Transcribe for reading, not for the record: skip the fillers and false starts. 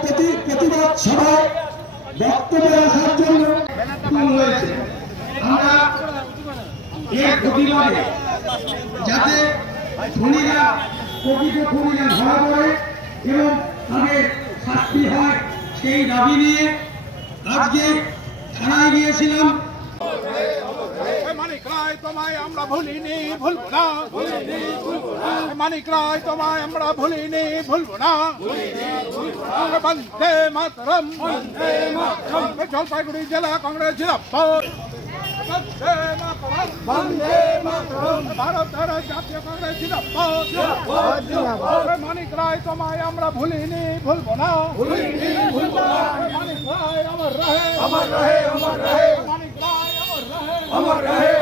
প্রতিবাদ সভায় বক্তব্য রাখার জন্য হয়েছে। আমরা এর প্রতিবাদে যাতে খুনিরা প্রকৃত খুনিরা ধরা পড়ে এবং তাদের শাস্তি হয় সেই দাবি নিয়ে আজকে থানায় গিয়েছিলাম। মানিক রায় তোমায় আমরা ভুলিনি ভুলবো না, মানিক রায় তোমায় আমরা ভুলিনি ভুলবো না। বন্দে মাতরম, জলপাইগুড়ি জেলা কংগ্রেস জিন্দাবাদ। বন্দে মাতরম, বন্দে মাতরম, ভারতের জাতীয় কংগ্রেস জিন্দাবাদ। মানিক রায় তোমায় আমরা ভুলিনি ভুলবো না, মানিক রায় অমর রহে, অমর রহে, অমর রহে, মানিক রায় অমর রহে, অমর রহে।